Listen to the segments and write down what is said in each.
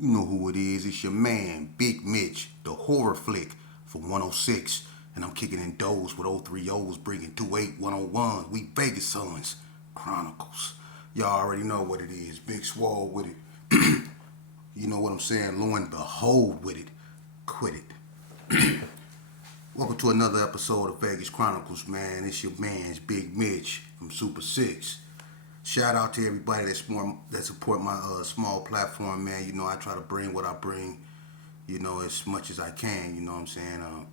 You know who it is. It's your man, Big Mitch, the horror flick from 106. And I'm kicking in doors with 03 O's, bringing 28 101. We Vegas Sons, Chronicles. Y'all already know what it is. Big Swole with it. You know what I'm saying? Lo and behold with it. Quit it. Welcome to another episode of Vegas Chronicles, man. It's your man's Big Mitch from Super 6. Shout out to everybody that support my small platform, man. You know, I try to bring what I bring, as much as I can, you know what I'm saying?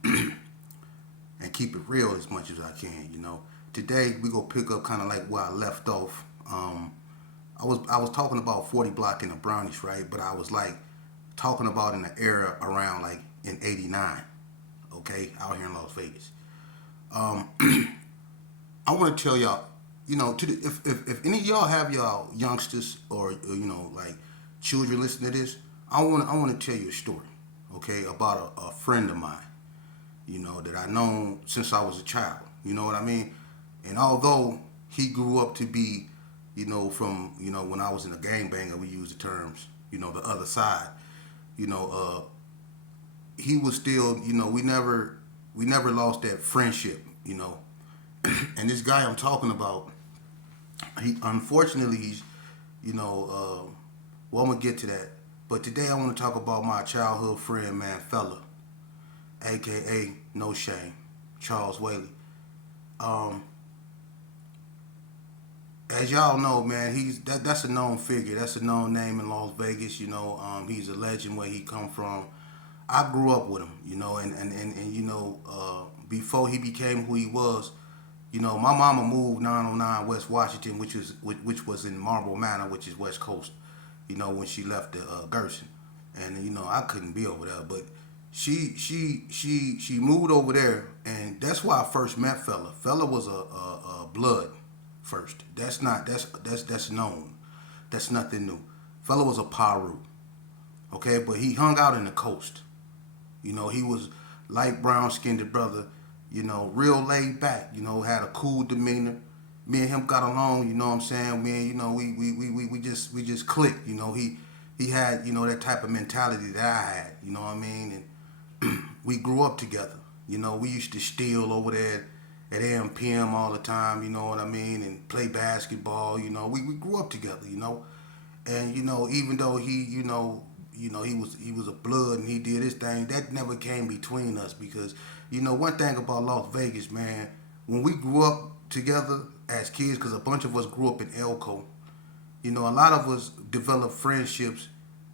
And keep it real as much as I can. Today we gonna pick up kind of like where I left off. I was talking about 40 block in the brownies, right? But I was like talking about in the era around like in '89, okay, out here in Las Vegas. Um, I want to tell y'all, if any of y'all have y'all youngsters or like children listening to this, I want to tell you a story, okay, about a friend of mine, that I known since I was a child. You know what I mean? And although he grew up to be, from when I was in a gangbanger, we use the terms, the other side. You know, he was still, we never lost that friendship. And this guy I'm talking about, he unfortunately he's, well, I'm gonna get to that. But today I want to talk about my childhood friend, man, fella, aka No Shame, Charles Whaley. Um, as y'all know, man, that's a known figure. That's a known name in Las Vegas. He's a legend where he come from. I grew up with him, and before he became who he was, my mama moved 909 West Washington, which was in Marble Manor, which is West Coast. When she left the Gerson, and I couldn't be over there, but she moved over there, and that's why I first met fella. Fella was a blood first. That's known. That's nothing new. Fella was a Paru, okay, but he hung out in the coast. He was light brown skinned brother, real laid back, had a cool demeanor. Me and him got along, you know what I'm saying? We just clicked, he had, that type of mentality that I had, you know what I mean? And we grew up together. We used to steal over there at AMPM all the time, you know what I mean, and play basketball, we grew up together, and even though he was a blood and he did his thing, that never came between us because one thing about Las Vegas, man, when we grew up together as kids, because a bunch of us grew up in Elko, a lot of us developed friendships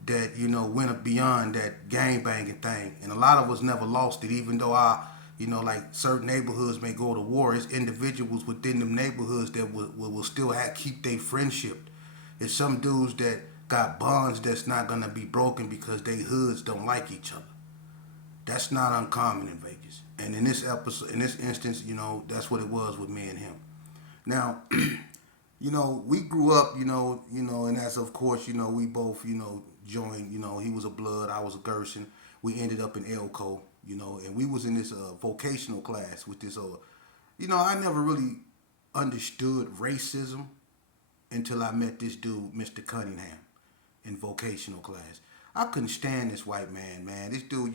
that went beyond that gang banging thing, and a lot of us never lost it, even though like certain neighborhoods may go to war. It's individuals within them neighborhoods that will still keep their friendship. It's some dudes that got bonds that's not gonna be broken because they hoods don't like each other. That's not uncommon in Vegas. And in this instance, that's what it was with me and him. Now, we grew up, and as of course, we both, joined. He was a blood, I was a Gerson. We ended up in Elko, and we was in this vocational class with this. I never really understood racism until I met this dude, Mr. Cunningham, in vocational class. I couldn't stand this white man, man. This dude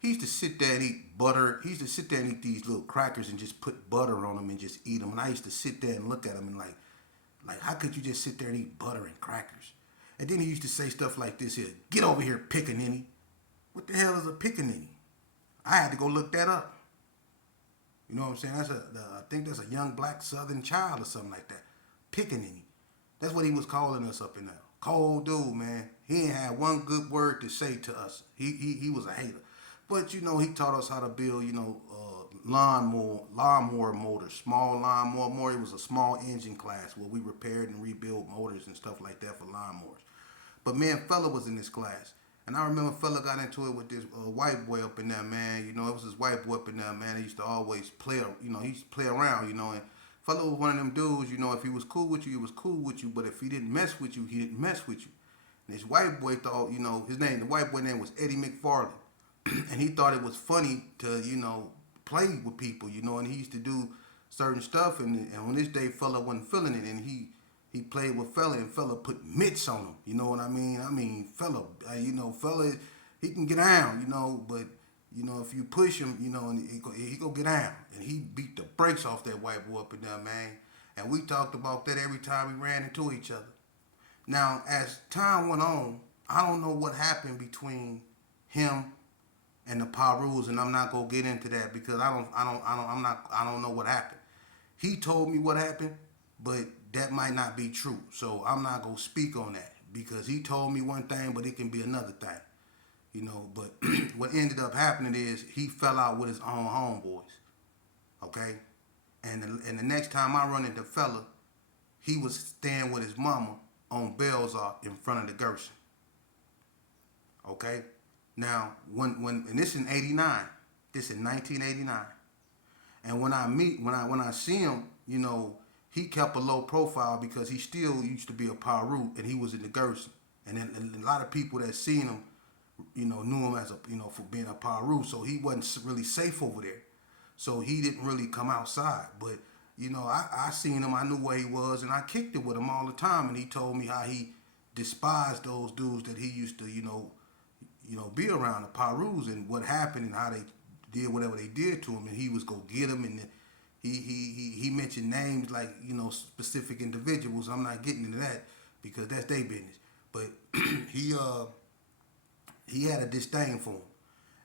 he used to sit there and eat butter. He used to sit there and eat these little crackers and just put butter on them and just eat them. And I used to sit there and look at him and like how could you just sit there and eat butter and crackers? And then he used to say stuff like this here: "Get over here, pickaninny." What the hell is a pickaninny? I had to go look that up. You know what I'm saying? I think that's a young black Southern child or something like that. Pickaninny. That's what he was calling us up in there. Cold dude, man. He ain't had one good word to say to us. He was a hater. But he taught us how to build, lawnmower motors, small lawnmower motor. It was a small engine class where we repaired and rebuilt motors and stuff like that for lawnmowers. But me and fella was in this class. And I remember fella got into it with this white boy up in there, man. It was this white boy up in there, man. He used to always play, he used to play around, and fella was one of them dudes, if he was cool with you, he was cool with you. But if he didn't mess with you, he didn't mess with you. And this white boy thought, the white boy name was Eddie McFarland. And he thought it was funny to, play with people, and he used to do certain stuff. And on this day, fella wasn't feeling it. And he played with fella, and fella put mitts on him. You know what I mean? I mean, fella, fella, he can get down, but if you push him, and he go get down, and he beat the brakes off that white boy up in there, man. And we talked about that every time we ran into each other. Now, as time went on, I don't know what happened between him and the Parus, and I'm not gonna get into that because I don't know what happened. He told me what happened, but that might not be true. So I'm not gonna speak on that because he told me one thing, but it can be another thing. But what ended up happening is he fell out with his own homeboys. Okay? And the next time I run into fella, he was staying with his mama on Belzar in front of the Gerson. Okay? Now, and this in '89, this in 1989, and when I see him, he kept a low profile because he still used to be a Paru and he was in the Gerson, and then a lot of people that seen him, knew him as for being a Paru, so he wasn't really safe over there, so he didn't really come outside, but. I seen him. I knew where he was, and I kicked it with him all the time. And he told me how he despised those dudes that he used to, be around, the Parus, and what happened and how they did whatever they did to him, and he was go get him, and he mentioned names like specific individuals. I'm not getting into that because that's their business. But he had a disdain for him.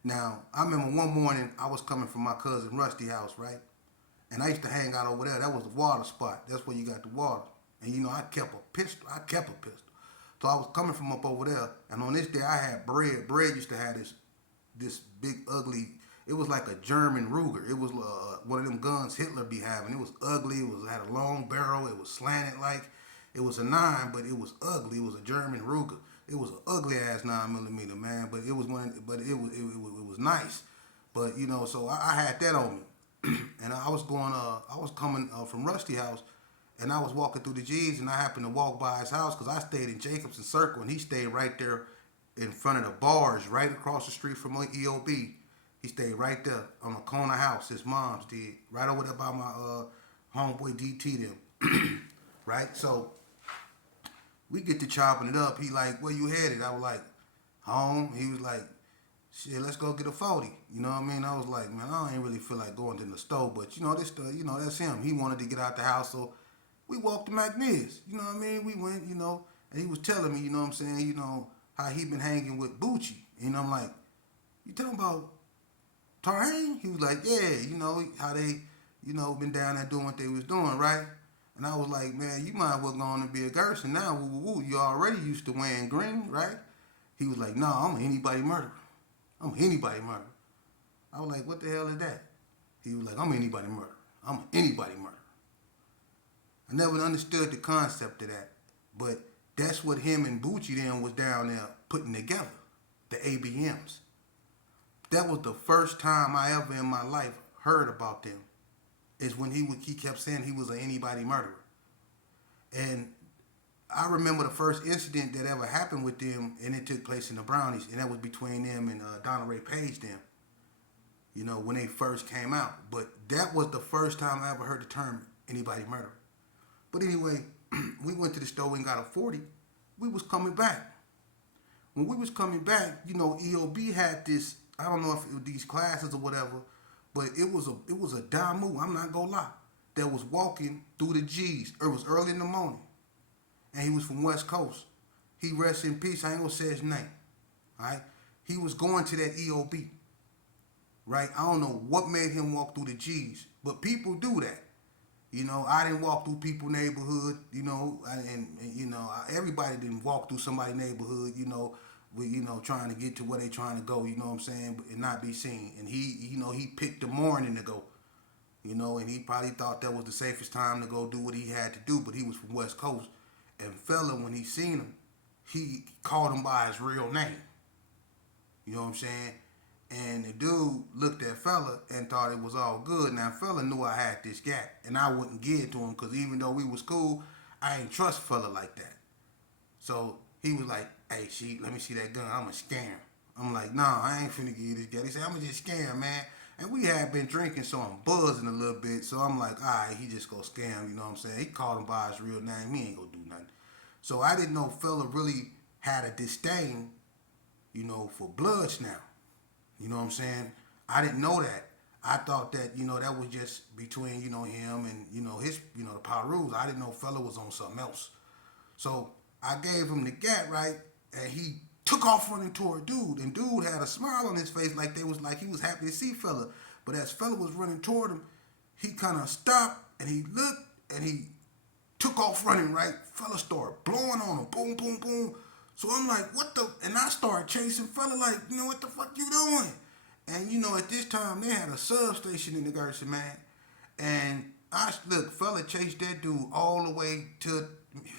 Now I remember one morning I was coming from my cousin Rusty house, right? And I used to hang out over there. That was the water spot. That's where you got the water. And I kept a pistol. So I was coming from up over there. And on this day I had bread. Bread used to have this big ugly. It was like a German Ruger. It was one of them guns Hitler be having. It was ugly. It had a long barrel. It was slanted like. It was a 9, but it was ugly. It was a German Ruger. It was an ugly ass 9mm, man. But it was it was nice. But so I had that on me. And I was coming from Rusty house, and I was walking through the G's, and I happened to walk by his house because I stayed in Jacobson Circle, and he stayed right there in front of the bars, right across the street from EOB. He stayed right there on the corner house. His mom's did, right over there by my homeboy DT them, right? So we get to chopping it up. He like, where you headed? I was like, home. He was like, shit, let's go get a 40. You know what I mean? I was like, man, I ain't really feel like going to the store, but that's him. He wanted to get out the house, so we walked to McNeil's. You know what I mean? We went, and he was telling me, you know what I'm saying, how he been hanging with Bucci. And I'm like, you talking about Tarhane? He was like, yeah, how they, been down there doing what they was doing, right? And I was like, man, you might as well go on and be a Gerson now. Woo, woo, woo. You already used to wearing green, right? He was like, no, I'm an anybody murderer. I'm anybody murderer. I was like, what the hell is that? He was like, I'm anybody murderer. I'm anybody murderer. I never understood the concept of that. But that's what him and Bucci then was down there putting together. The ABMs. That was the first time I ever in my life heard about them. Is when he kept saying he was an anybody murderer. And I remember the first incident that ever happened with them, and it took place in the Brownies, and that was between them and Donna Ray Page them, when they first came out. But that was the first time I ever heard the term anybody murderer. But anyway, we went to the store and got a 40. We was coming back. When we was coming back, EOB had this, I don't know if it was these classes or whatever, but it was a Damu, I'm not gonna lie, that was walking through the G's. It was early in the morning. And he was from West Coast. He rests in peace. I ain't gonna say his name. Alright? He was going to that EOB. Right? I don't know what made him walk through the G's. But people do that. I didn't walk through people's neighborhood, everybody didn't walk through somebody's neighborhood, with, trying to get to where they trying to go, you know what I'm saying, and not be seen. And he picked the morning to go, and he probably thought that was the safest time to go do what he had to do, but he was from West Coast. And fella, when he seen him, he called him by his real name. You know what I'm saying? And the dude looked at fella and thought it was all good. Now fella knew I had this gap, and I wouldn't give it to him because even though we was cool, I ain't trust fella like that. So he was like, hey, let me see that gun. I'm a scam. I'm like, nah, I ain't finna give you this gun. He said, I'm just scam, man. And we had been drinking, so I'm buzzing a little bit. So I'm like, all right, he just go scam, you know what I'm saying? He called him by his real name. He ain't gonna do So I didn't know fella really had a disdain, for Bloods now. You know what I'm saying? I didn't know that. I thought that, that was just between, him and, his, the power rules. I didn't know fella was on something else. So I gave him the gat, right? And he took off running toward dude. And dude had a smile on his face like he was happy to see fella. But as fella was running toward him, he kind of stopped and he looked and he took off running, right? Fella started blowing on him. Boom, boom, boom. So I'm like, what the? And I started chasing fella like, what the fuck you doing? And at this time they had a substation in the Gerson, man. And fella chased that dude all the way to.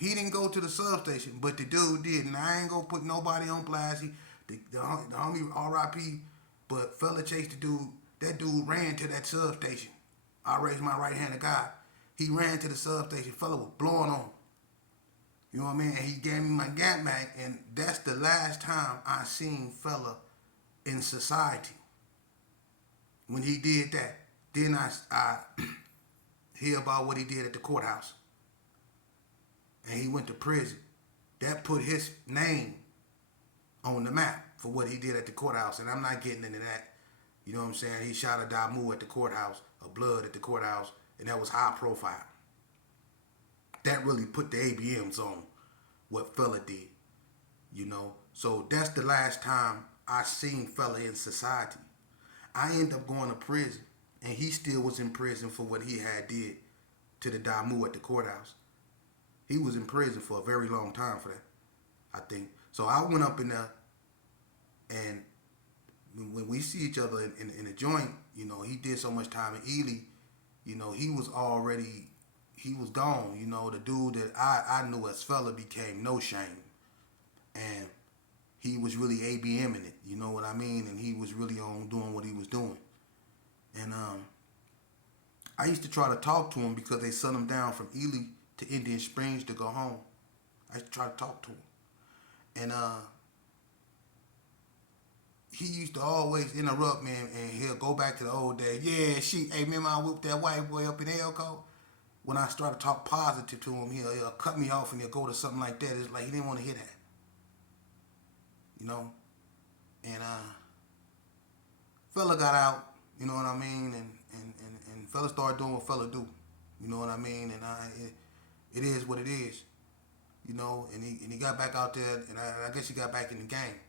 He didn't go to the substation, but the dude did. And I ain't gonna put nobody on blast. The homie R.I.P. But fella chased the dude. That dude ran to that substation. I raised my right hand to God. He ran to the substation. Fella was blowing on him. You know what I mean? And he gave me my gap back, and that's the last time I seen fella in society. When he did that, then I hear about what he did at the courthouse. And he went to prison. That put his name on the map for what he did at the courthouse. And I'm not getting into that. You know what I'm saying? He shot a Damu at the courthouse, a blood at the courthouse, and that was high profile. That really put the ABMs on what fella did. So that's the last time I seen fella in society. I ended up going to prison, and he still was in prison for what he had did to the Damu at the courthouse. He was in prison for a very long time for that, I think. So I went up in there, and when we see each other in a joint, he did so much time in Ely, he was gone. The dude that I knew as fella became No Shame. And he was really ABMing it, you know what I mean? And he was really on doing what he was doing. And I used to try to talk to him because they sent him down from Ely to Indian Springs to go home. I used to try to talk to him. And he used to always interrupt me, and he'll go back to the old days. Yeah, hey, remember I whooped that white boy up in Elko? When I started to talk positive to him, he'll cut me off and he'll go to something like that. It's like he didn't want to hear that. And fella got out, you know what I mean, and fella started doing what fella do, you know what I mean, and it is what it is, and he got back out there, and I guess he got back in the game,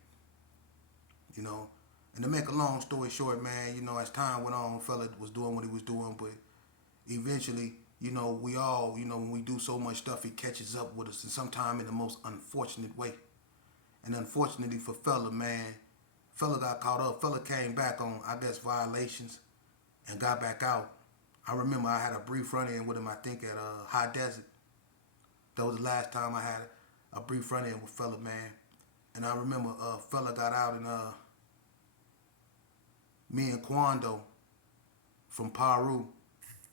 and to make a long story short, man, as time went on, fella was doing what he was doing, but eventually, we all, when we do so much stuff, it catches up with us, and sometimes in the most unfortunate way. And unfortunately for fella, man, fella got caught up. Fella came back on, I guess, violations and got back out. I remember I had a brief run-in with him, I think, at High Desert. That was the last time I had a brief run-in with fella, man. And I remember fella got out, and me and Quando from Paru,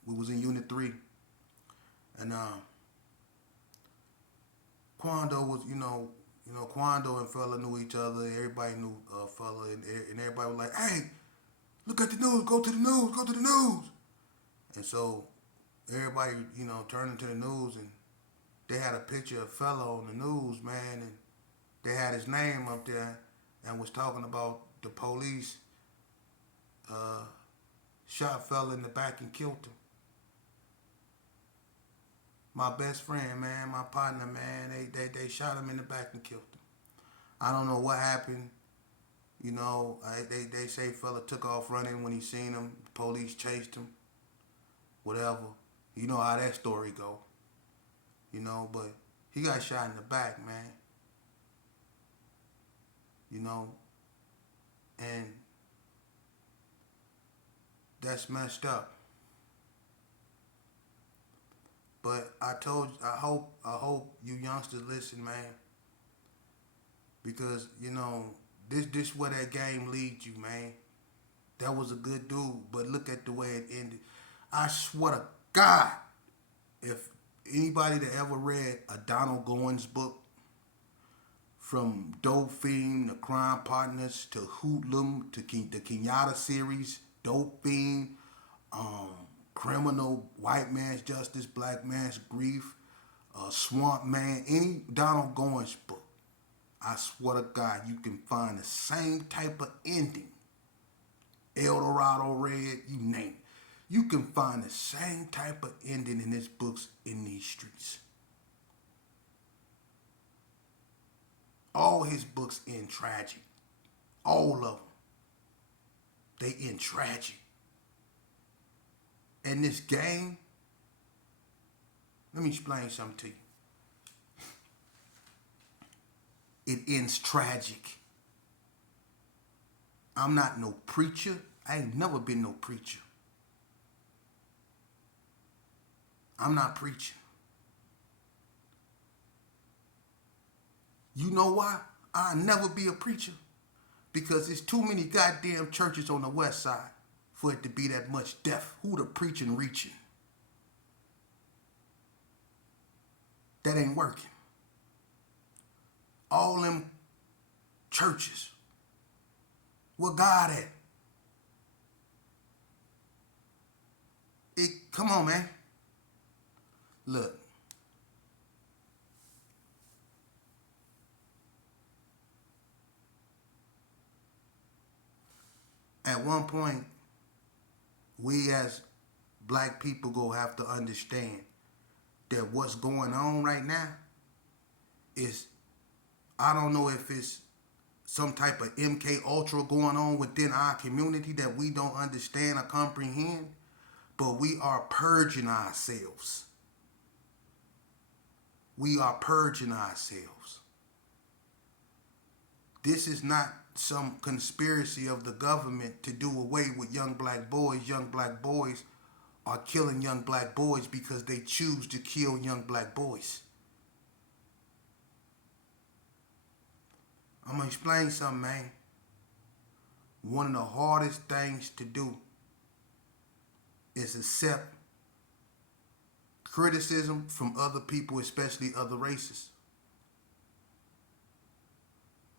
we was in Unit 3. And Quando was, Quando and fella knew each other. Everybody knew fella, and everybody was like, "Hey, look at the news. Go to the news. Go to the news." And so everybody, turned to the news, and they had a picture of fella on the news, man, and they had his name up there, and was talking about the police shot fella in the back and killed him. My best friend, man, my partner, man, they shot him in the back and killed him. I don't know what happened. They say fella took off running when he seen him. The police chased him. Whatever. You know how that story go. But he got shot in the back, man. And that's messed up. But I hope you youngsters listen, man. Because, this where that game leads you, man. That was a good dude, but look at the way it ended. I swear to God, if anybody that ever read a Donald Goins book, from Dope Fiend to Crime Partners to Hoodlum to the Kenyatta series, Dope Fiend, Criminal, White Man's Justice, Black Man's Grief, Swamp Man, any Donald Goins book, I swear to God, you can find the same type of ending. El Dorado Red, you name it. You can find the same type of ending in his books in these streets. All his books end tragic. All of them. They end tragic. And this game, let me explain something to you. It ends tragic. I'm not no preacher. I ain't never been no preacher. I'm not preaching. You know why? I'll never be a preacher. Because there's too many goddamn churches on the west side for it to be that much death. Who the preaching reaching? That ain't working. All them churches. Where God at? Come on, man. Look. At one point, we as black people go have to understand that what's going on right now is, I don't know if it's some type of MK Ultra going on within our community that we don't understand or comprehend, but we are purging ourselves. We are purging ourselves. This is not some conspiracy of the government to do away with young black boys. Young black boys are killing young black boys because they choose to kill young black boys. I'm going to explain something, man. One of the hardest things to do is accept criticism from other people, especially other races.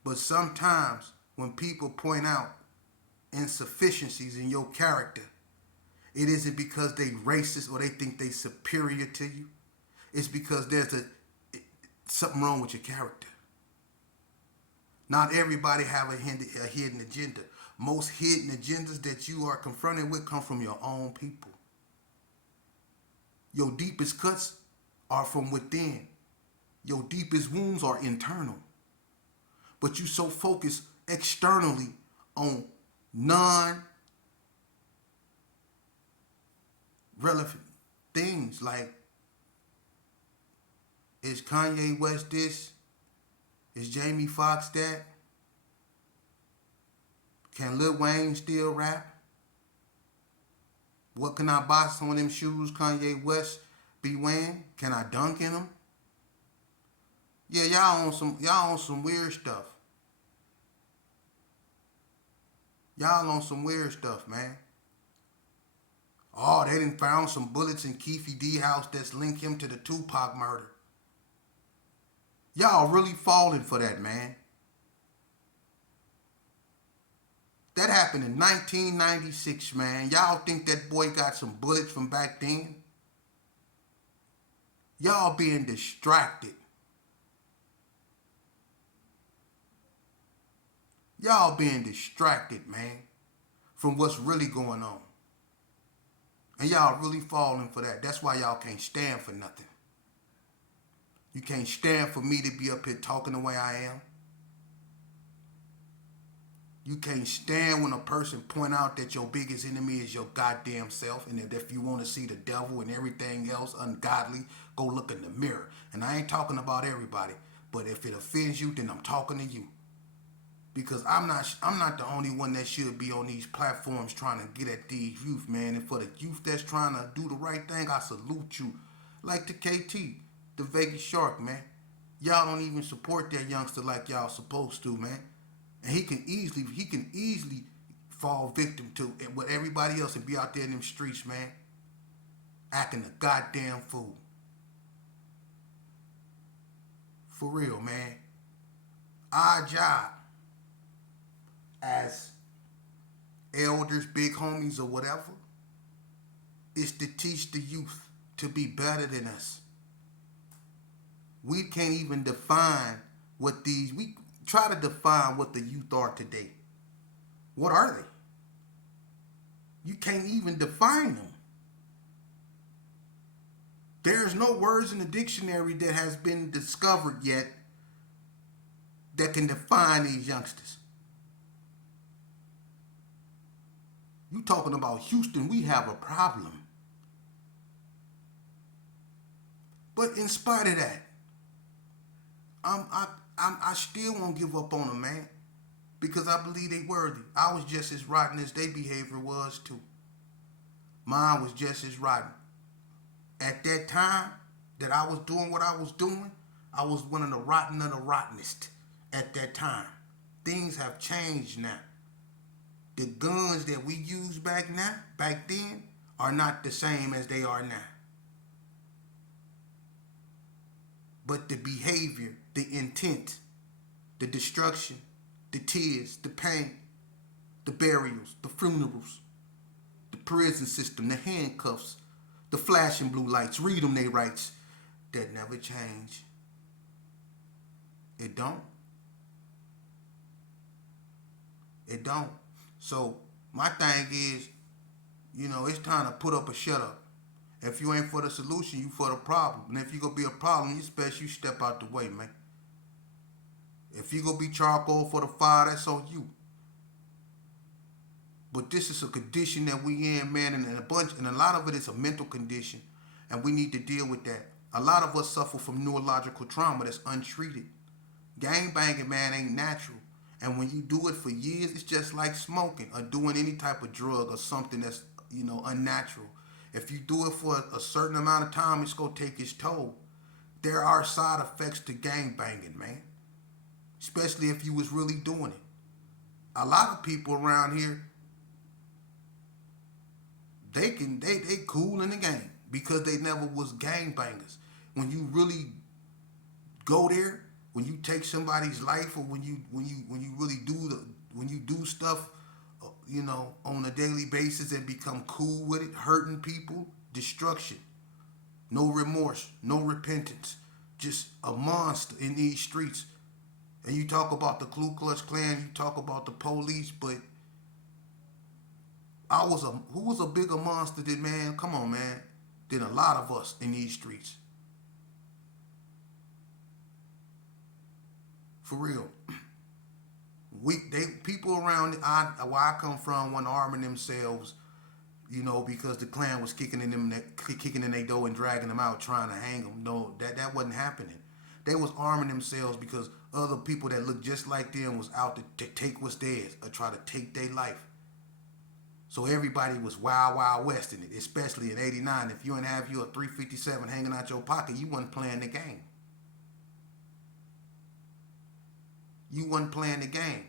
But sometimes when people point out insufficiencies in your character, it isn't because they racist or they think they superior to you. It's because there's something wrong with your character. Not everybody have a hidden agenda. Most hidden agendas that you are confronted with come from your own people. Your deepest cuts are from within. Your deepest wounds are internal. But you so focused externally on non-relevant things like, is Kanye West this? Is Jamie Foxx that? Can Lil Wayne still rap? What can I buy some of them shoes Kanye West be wearing? Can I dunk in them? Yeah, y'all on some weird stuff. Y'all on some weird stuff, man. Oh, they done found some bullets in Keefe D house that's linked him to the Tupac murder. Y'all really falling for that, man. That happened in 1996, man. Y'all think that boy got some bullets from back then? Y'all being distracted. Y'all being distracted, man, from what's really going on. And y'all really falling for that. That's why y'all can't stand for nothing. You can't stand for me to be up here talking the way I am. You can't stand when a person point out that your biggest enemy is your goddamn self, and that if you want to see the devil and everything else ungodly, go look in the mirror. And I ain't talking about everybody, but if it offends you, then I'm talking to you. Because I'm not the only one that should be on these platforms trying to get at these youth, man. And for the youth that's trying to do the right thing, I salute you. Like the KT, the Vegas Shark, man. Y'all don't even support that youngster like y'all supposed to, man. And he can easily fall victim to it with everybody else and be out there in them streets, man, acting a goddamn fool. For real, man. Our job as elders, big homies, or whatever, is to teach the youth to be better than us. We can't even define we try to define what the youth are today. What are they? You can't even define them. There's no words in the dictionary that has been discovered yet that can define these youngsters. You talking about Houston, we have a problem. But in spite of that, I still won't give up on them, man, because I believe they worthy. I was just as rotten as their behavior was too. Mine was just as rotten. At that time that I was doing what I was doing, I was one of the rotten of the rottenest at that time. Things have changed now. The guns that we used back then, are not the same as they are now. But the behavior, the intent, the destruction, the tears, the pain, the burials, the funerals, the prison system, the handcuffs, the flashing blue lights, read them they rights, that never change. It don't. It don't. So my thing is, it's time to put up or shut up. If you ain't for the solution, you for the problem. And if you gonna be a problem, it's best you step out the way, man. If you gonna be charcoal for the fire, that's on you. But this is a condition that we in, man, and a lot of it is a mental condition, and we need to deal with that. A lot of us suffer from neurological trauma that's untreated. Gang banging, man, ain't natural. And when you do it for years, it's just like smoking or doing any type of drug or something that's, unnatural. If you do it for a certain amount of time, it's going to take its toll. There are side effects to gang banging, man. Especially if you was really doing it. A lot of people around here, they cool in the game because they never was gang bangers. When you really go there, when you take somebody's life, or when you really do stuff, on a daily basis and become cool with it, hurting people, destruction, no remorse, no repentance, just a monster in these streets. And you talk about the Ku Klux Klan, you talk about the police, but who was a bigger monster than, man? Come on, man, than a lot of us in these streets. For real. People around where I come from weren't arming themselves, because the Klan was kicking in their door and dragging them out, trying to hang them. No, that wasn't happening. They was arming themselves because other people that looked just like them was out to take what's theirs or try to take their life. So everybody was wild west in it, especially in '89. If you didn't have your 357 hanging out your pocket, you wasn't playing the game. You wasn't playing the game.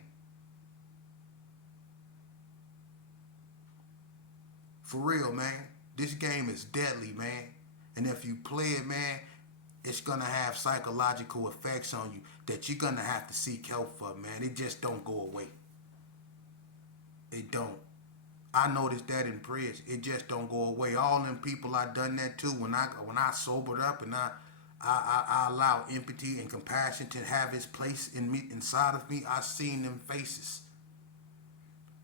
For real, man. This game is deadly, man. And if you play it, man, it's going to have psychological effects on you that you're going to have to seek help for, man. It just don't go away. It don't. I noticed that in prison. It just don't go away. All them people I done that to, when I sobered up and I allow empathy and compassion to have its place in me, inside of me, I seen them faces.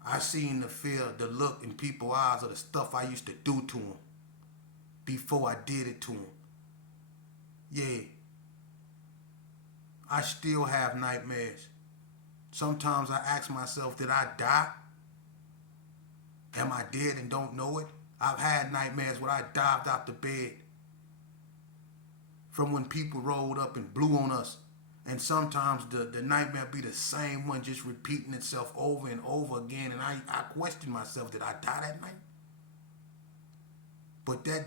I seen the fear, the look in people's eyes of the stuff I used to do to them before I did it to them. Yeah. I still have nightmares. Sometimes I ask myself, did I die? Am I dead and don't know it? I've had nightmares where I dived out the bed from when people rolled up and blew on us. And sometimes the nightmare be the same one, just repeating itself over and over again. And I question myself, did I die that night? But that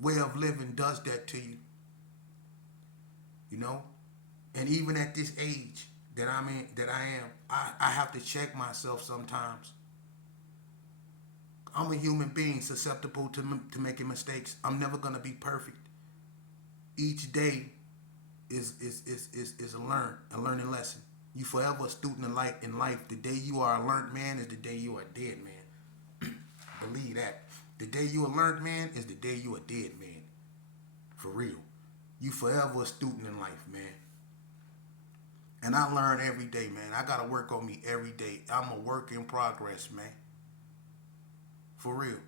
way of living does that to you. And even at this age that I am, I have to check myself sometimes. I'm a human being susceptible to making mistakes. I'm never gonna be perfect. Each day is a learning lesson. You forever a student in life. The day you are a learned man is the day you are dead, man. Believe that. The day you a learned man is the day you a dead man. For real. You forever a student in life, man. And I learn every day, man. I gotta work on me every day. I'm a work in progress, man. For real.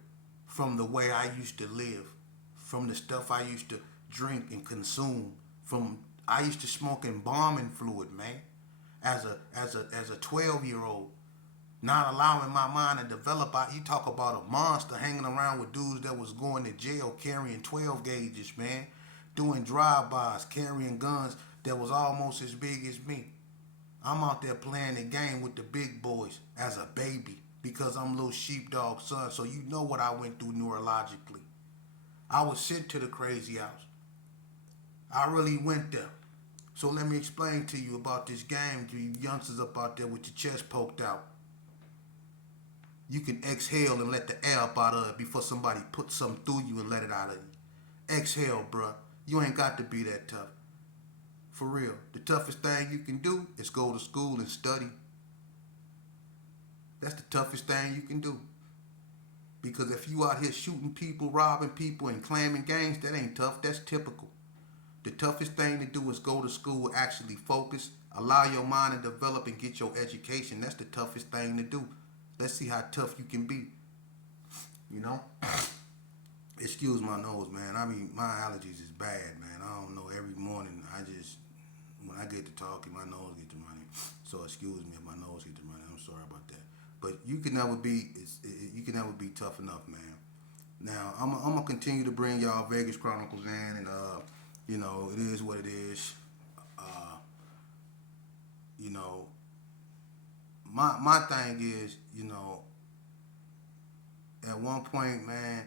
From the way I used to live, from the stuff I used to drink and consume, from I used to smoke embalming fluid, man. As a 12-year-old, not allowing my mind to develop. You talk about a monster hanging around with dudes that was going to jail carrying 12 gauges, man. Doing drive-bys, carrying guns that was almost as big as me. I'm out there playing the game with the big boys as a baby because I'm little sheepdog son. So you know what I went through neurologically. I was sent to the crazy house. I really went there. So let me explain to you about this game to you youngsters up out there with your chest poked out. You can exhale and let the air up out of it before somebody puts something through you and let it out of you. Exhale, bruh. You ain't got to be that tough. For real. The toughest thing you can do is go to school and study. That's the toughest thing you can do. Because if you out here shooting people, robbing people, and claiming gangs, that ain't tough. That's typical. The toughest thing to do is go to school, actually focus, allow your mind to develop and get your education. That's the toughest thing to do. Let's see how tough you can be. You know? Excuse my nose, man. I mean, my allergies is bad, man. I don't know. Every morning, when I get to talking, my nose gets to running. So excuse me if my nose gets to running. I'm sorry about that. But you can never be tough enough, man. Now, I'm gonna continue to bring y'all Vegas Chronicles in, and it is what it is. Uh, you know, my thing is, at one point, man,